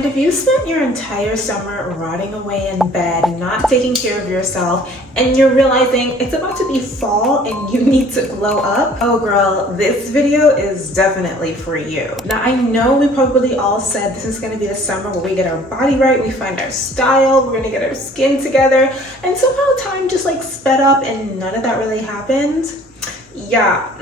And if you spent your entire summer rotting away in bed, not taking care of yourself, and you're realizing it's about to be fall and you need to glow up, oh girl, this video is definitely for you. Now, I know we probably all said this is going to be the summer where we get our body right, we find our style, we're going to get our skin together, and somehow time just like sped up and none of that really happened. Yeah,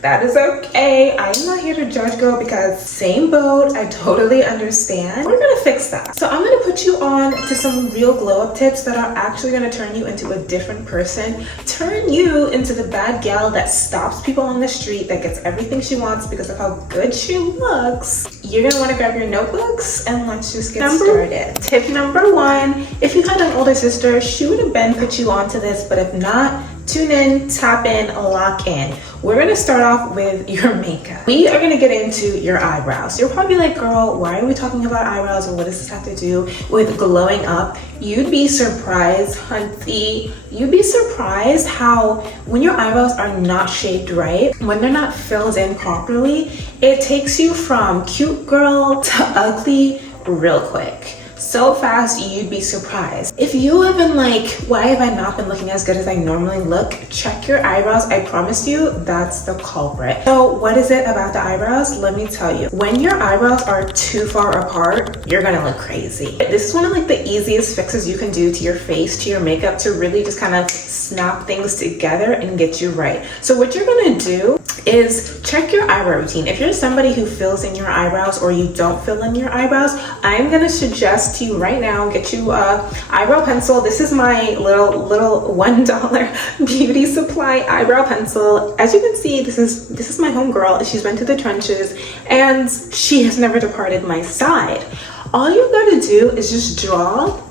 that is okay. I'm not here to judge, girl, because same boat. I totally understand. We're gonna fix that. So I'm gonna put you on to some real glow up tips that are actually gonna turn you into a different person, turn you into the bad gal that stops people on the street, that gets everything she wants because of how good she looks. You're gonna wanna grab your notebooks and let's just get started. Tip number one, if you had an older sister, she would have been put you onto this, but if not, tune in, tap in, lock in. We're gonna start off with your makeup. We are gonna get into your eyebrows. You're probably like, girl, why are we talking about eyebrows and what does this have to do with glowing up? You'd be surprised, hunty. You'd be surprised how when your eyebrows are not shaped right, when they're not filled in properly, it takes you from cute girl to ugly real quick. So fast, you'd be surprised. If you have been like, why have I not been looking as good as I normally look? Check your eyebrows. I promise you, that's the culprit. So what is it about the eyebrows? Let me tell you. When your eyebrows are too far apart, you're gonna look crazy. This is one of like the easiest fixes you can do to your face, to your makeup, to really just kind of snap things together and get you right. So what you're gonna do is check your eyebrow routine. If you're somebody who fills in your eyebrows or you don't fill in your eyebrows, I'm gonna suggest to you right now, get you a eyebrow pencil. This is my little $1 beauty supply eyebrow pencil. As you can see, this is my homegirl. She's been to the trenches and she has never departed my side. All you gotta do is just draw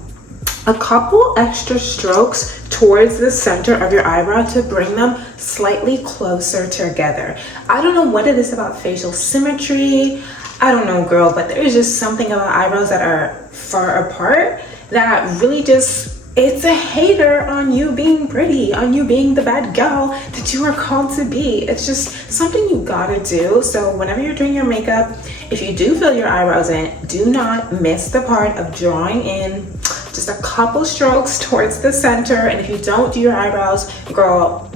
a couple extra strokes towards the center of your eyebrow to bring them slightly closer together. I don't know what it is about facial symmetry. I don't know, girl, but there's just something about eyebrows that are far apart that really just, it's a hater on you being pretty, on you being the bad gal that you are called to be. It's just something you gotta do. So whenever you're doing your makeup, if you do fill your eyebrows in, do not miss the part of drawing in just a couple strokes towards the center. And if you don't do your eyebrows, girl,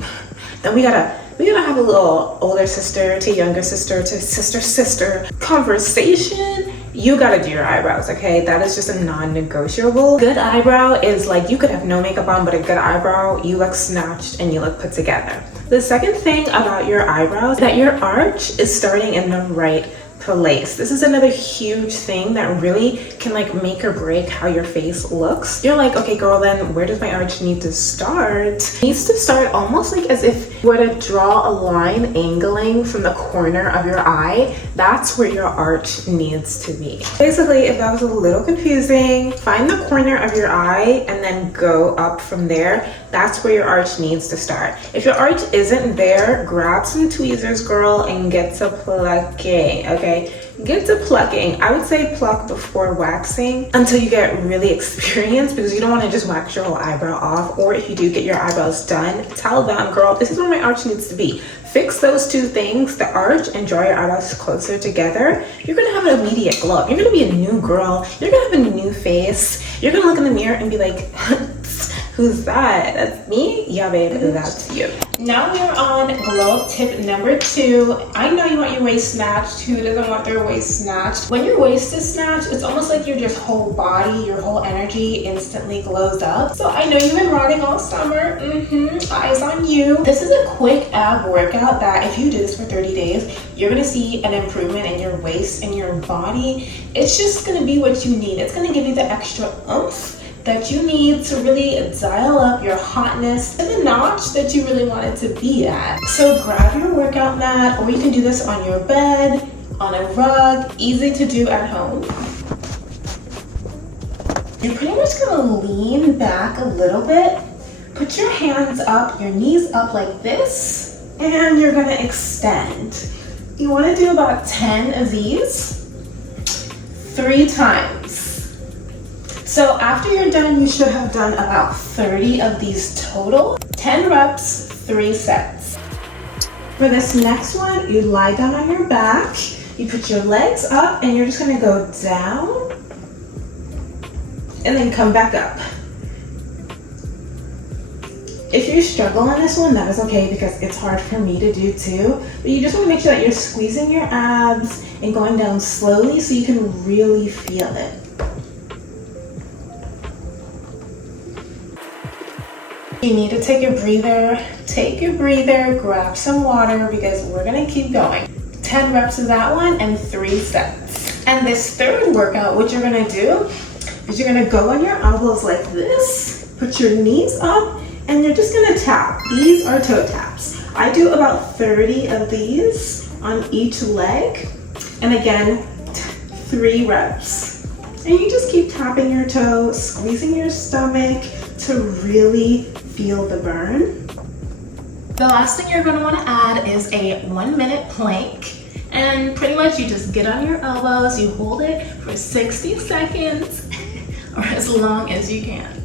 then we gotta have a little older sister to younger sister to sister conversation. You gotta do your eyebrows, okay? That is just a non-negotiable. Good eyebrow is like, you could have no makeup on, but a good eyebrow, you look snatched and you look put together. The second thing about your eyebrows is that your arch is starting in the right place. This is another huge thing that really can like make or break how your face looks. You're like, okay girl, then where does my arch need to start? It needs to start almost like as if you were to draw a line angling from the corner of your eye. That's where your arch needs to be. Basically, if that was a little confusing, find the corner of your eye and then go up from there. That's where your arch needs to start. If your arch isn't there, grab some tweezers, girl, and get to plucking, okay? Get to plucking. I would say pluck before waxing until you get really experienced, because you don't want to just wax your whole eyebrow off. Or if you do get your eyebrows done, tell them, girl, this is where my arch needs to be. Fix those two things, the arch and draw your eyebrows closer together. You're gonna have an immediate glow. You're gonna be a new girl. You're gonna have a new face. You're gonna look in the mirror and be like, who's that? That's me? Yeah, babe, that's you. Now we're on glow up tip number 2. I know you want your waist snatched. Who doesn't want their waist snatched? When your waist is snatched, it's almost like your just whole body, your whole energy instantly glows up. So I know you've been rotting all summer. Eyes on you. This is a quick ab workout that if you do this for 30 days, you're gonna see an improvement in your waist and your body. It's just gonna be what you need. It's gonna give you the extra oomph that you need to really dial up your hotness to the notch that you really want it to be at. So grab your workout mat, or you can do this on your bed, on a rug, easy to do at home. You're pretty much gonna lean back a little bit, put your hands up, your knees up like this, and you're gonna extend. You wanna do about 10 of these, 3 times. So after you're done, you should have done about 30 of these total. 10 reps, 3 sets. For this next one, you lie down on your back, you put your legs up, and you're just gonna go down and then come back up. If you struggle on this one, that is okay because it's hard for me to do too. But you just want to make sure that you're squeezing your abs and going down slowly so you can really feel it. You need to take a breather. Take a breather, grab some water because we're gonna keep going. 10 reps of that one and 3 sets. And this third workout, what you're gonna do is you're gonna go on your elbows like this, put your knees up, and you're just gonna tap. These are toe taps. I do about 30 of these on each leg. And again, 3 reps. And you just keep tapping your toe, squeezing your stomach to really feel the burn. The last thing you're gonna wanna add is a 1-minute plank. And pretty much you just get on your elbows, you hold it for 60 seconds or as long as you can.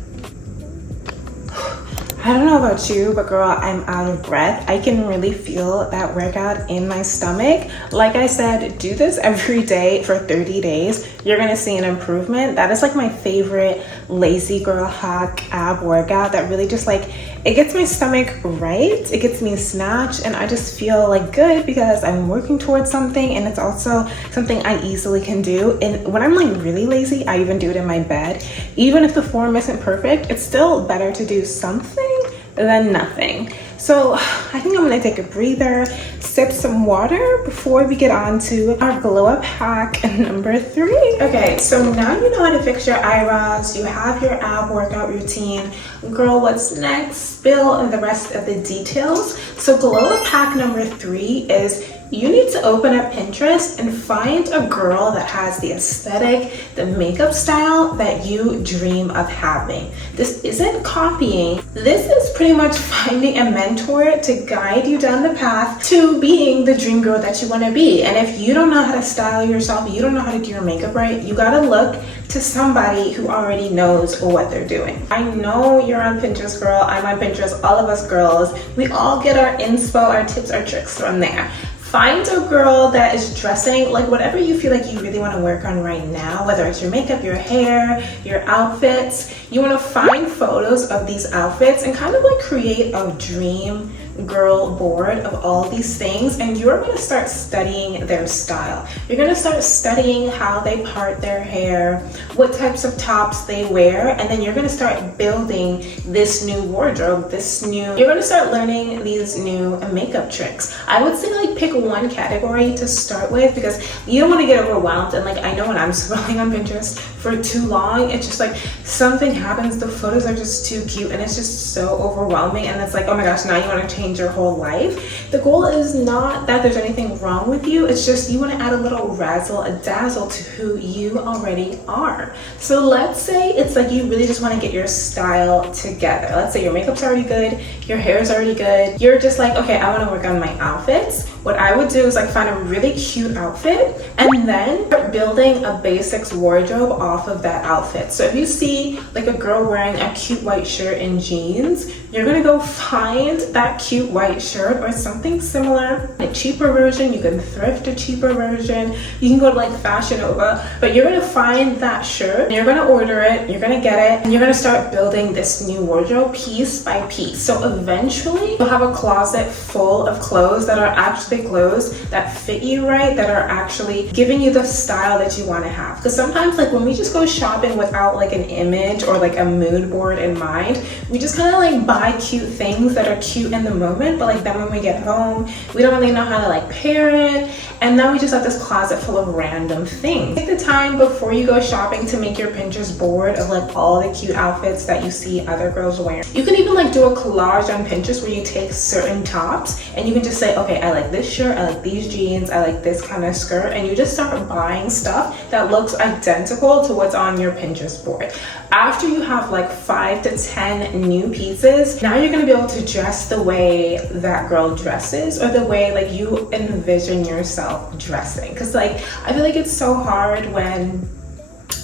I don't know about you, but girl, I'm out of breath. I can really feel that workout in my stomach. Like I said, do this every day for 30 days. You're gonna see an improvement. That is like my favorite lazy girl hack ab workout that really just like, it gets my stomach right, it gets me snatched, and I just feel like good because I'm working towards something, and it's also something I easily can do. And when I'm like really lazy, I even do it in my bed. Even if the form isn't perfect, it's still better to do something than nothing. So I think I'm gonna take a breather, sip some water before we get on to our glow up hack number 3. Okay, so now you know how to fix your eyebrows, you have your ab workout routine. Girl, what's next? Spill the rest of the details. So glow up hack number 3 is you need to open up Pinterest and find a girl that has the aesthetic, the makeup style that you dream of having. This isn't copying. This is pretty much finding a mentor to guide you down the path to being the dream girl that you want to be. And if you don't know how to style yourself, you don't know how to do your makeup right, you gotta look to somebody who already knows what they're doing. I know you're on Pinterest, girl. I'm on Pinterest. All of us girls, we all get our inspo, our tips, our tricks from there. Find a girl that is dressing like whatever you feel like you really want to work on right now, whether it's your makeup, your hair, your outfits. You want to find photos of these outfits and kind of like create a dream girl board of all these things, and you're going to start studying their style. You're going to start studying how they part their hair, what types of tops they wear, and then you're going to start building this new wardrobe, you're going to start learning these new makeup tricks. I would say like pick one category to start with because you don't want to get overwhelmed. And like I know when I'm scrolling on Pinterest for too long, it's just like something happens, the photos are just too cute and it's just so overwhelming, and it's like, oh my gosh, now you want to change your whole life. The goal is not that there's anything wrong with you, it's just you want to add a little razzle, a dazzle to who you already are. So let's say it's like you really just want to get your style together. Let's say your makeup's already good, your hair is already good, you're just like, okay, I want to work on my outfits. What I would do is like find a really cute outfit and then start building a basics wardrobe off of that outfit. So if you see like a girl wearing a cute white shirt and jeans, you're gonna go find that cute white shirt or something similar, a cheaper version. You can thrift a cheaper version. You can go to like Fashion Nova, but you're gonna find that shirt, you're gonna order it, you're gonna get it, and you're gonna start building this new wardrobe piece by piece. So eventually you'll have a closet full of clothes that are actually clothes that fit you right, that are actually giving you the style that you want to have. Because sometimes like when we just go shopping without like an image or like a mood board in mind, we just kind of like buy cute things that are cute in the moment, but like then when we get home we don't really know how to like pair it, and then we just have this closet full of random things. Take the time before you go shopping to make your Pinterest board of like all the cute outfits that you see other girls wearing. You can even like do a collage on Pinterest where you take certain tops and you can just say, okay, I like this shirt, I like these jeans, I like this kind of skirt, and you just start buying stuff that looks identical to what's on your Pinterest board. After you have like 5 to 10 new pieces, now you're gonna be able to dress the way that girl dresses or the way like you envision yourself dressing. Because like I feel like it's so hard when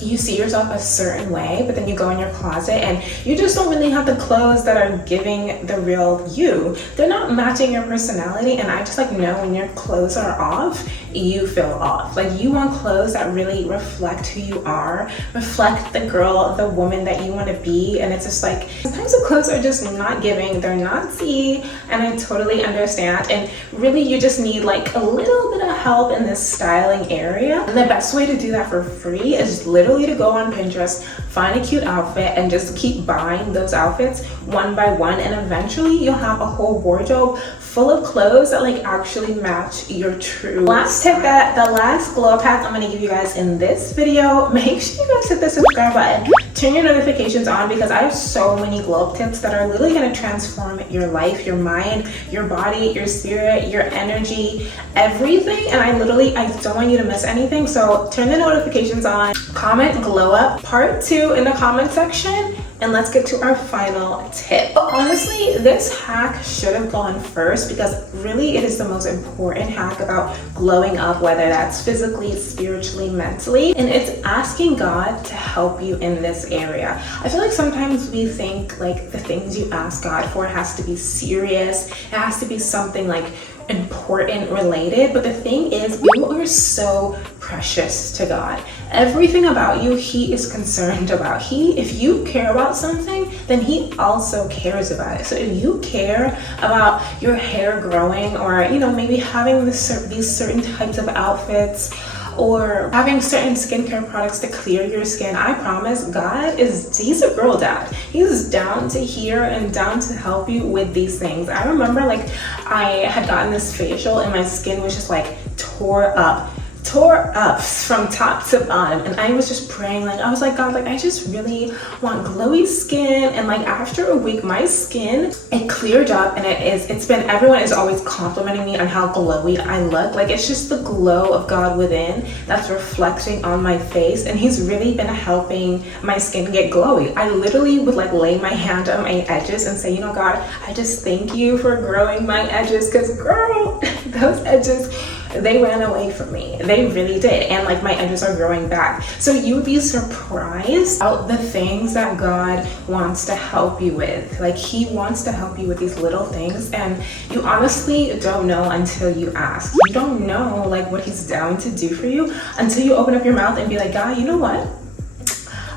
you see yourself a certain way, but then you go in your closet and you just don't really have the clothes that are giving the real you. They're not matching your personality, and I just like know when your clothes are off, you feel off. Like you want clothes that really reflect who you are, reflect the girl, the woman that you want to be. And it's just like sometimes the clothes are just not giving, they're not see, and I totally understand. And really you just need like a little bit of help in this styling area. And the best way to do that for free is literally to go on Pinterest, find a cute outfit, and just keep buying those outfits one by one, and eventually you'll have a whole wardrobe full of clothes that like actually match your true last tip. That the last glow up hack I'm going to give you guys in this video, make sure you guys hit the subscribe button, turn your notifications on, because I have so many glow up tips that are literally going to transform your life, your mind, your body, your spirit, your energy, everything. And I don't want you to miss anything. So turn the notifications on, comment glow up part 2 in the comment section, and let's get to our final tip. But honestly, this hack should have gone first because really it is the most important hack about glowing up, whether that's physically, spiritually, mentally, and it's asking God to help you in this area. I feel like sometimes we think like the things you ask God for has to be serious, it has to be something like important related, but the thing is, you are so precious to God. Everything about you, he is concerned about. If you care about something, then he also cares about it. So if you care about your hair growing, or maybe having these certain types of outfits, or having certain skincare products to clear your skin, I promise God he's a girl dad. He's down to hear and down to help you with these things. I remember like I had gotten this facial and my skin was just like tore up from top to bottom, and I was just praying, like I was like, God, like I just really want glowy skin. And like after a week, my skin, it cleared up, and everyone is always complimenting me on how glowy I look. Like it's just the glow of God within that's reflecting on my face, and he's really been helping my skin get glowy. I literally would like lay my hand on my edges and say, God, I just thank you for growing my edges, because girl, those edges, they ran away from me. They really did. And like my edges are growing back. So you would be surprised about the things that God wants to help you with. Like he wants to help you with these little things, and you honestly don't know until you ask. You don't know like what he's down to do for you until you open up your mouth and be like, God, you know what?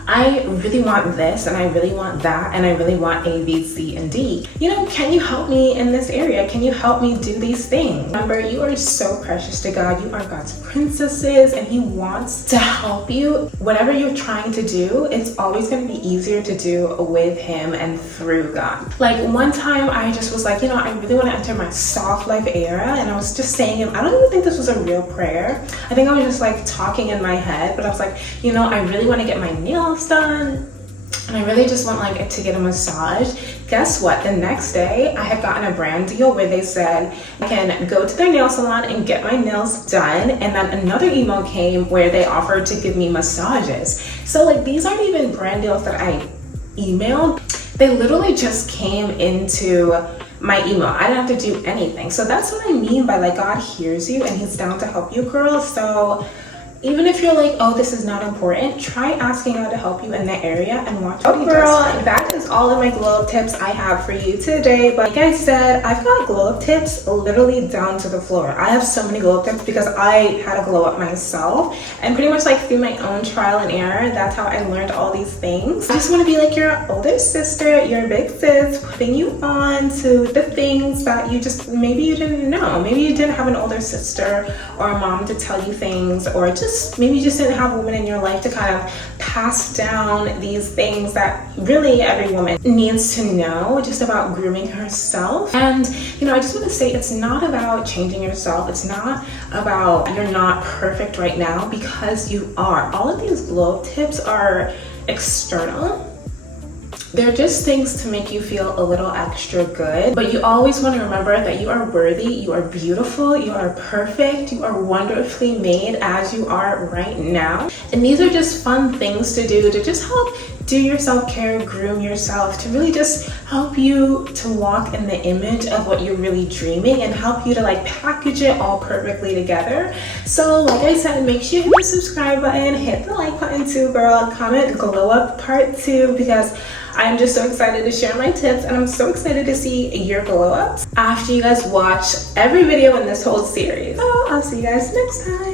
I really want this, and I really want that, and I really want A, B, C, and D. Can you help me in this area? Can you help me do these things? Remember, you are so precious to God. You are God's princesses, and he wants to help you. Whatever you're trying to do, it's always going to be easier to do with him and through God. Like one time I just was like, I really want to enter my soft life era, and I was just saying, I don't even think this was a real prayer. I think I was just like talking in my head, but I was like, I really want to get my nails done, and I really just want like to get a massage. Guess what? The next day I had gotten a brand deal where they said I can go to their nail salon and get my nails done, and then another email came where they offered to give me massages. So like these aren't even brand deals that I emailed, they literally just came into my email. I didn't have to do anything. So that's what I mean by like God hears you and he's down to help you, girl. So even if you're like, oh, this is not important, try asking God to help you in that area and watch what he does. Girl, that is all of my glow up tips I have for you today. But like I said, I've got glow up tips literally down to the floor. I have so many glow up tips because I had a glow up myself, and pretty much like through my own trial and error, that's how I learned all these things. I just want to be like your older sister, your big sis, putting you on to the things that maybe you didn't know. Maybe you didn't have an older sister or a mom to tell you things, or maybe you just didn't have a woman in your life to kind of pass down these things that really every woman needs to know just about grooming herself. And I just want to say, it's not about changing yourself. It's not about you're not perfect right now, because you are. All of these glow up tips are external. They're just things to make you feel a little extra good, but you always want to remember that you are worthy, you are beautiful, you are perfect, you are wonderfully made as you are right now. And these are just fun things to do to just help do your self-care, groom yourself to really just help you to walk in the image of what you're really dreaming and help you to like package it all perfectly together. So like I said, make sure you hit the subscribe button, hit the like button too, girl. Comment glow up part 2 because I'm just so excited to share my tips and I'm so excited to see your glow ups after you guys watch every video in this whole series. So I'll see you guys next time.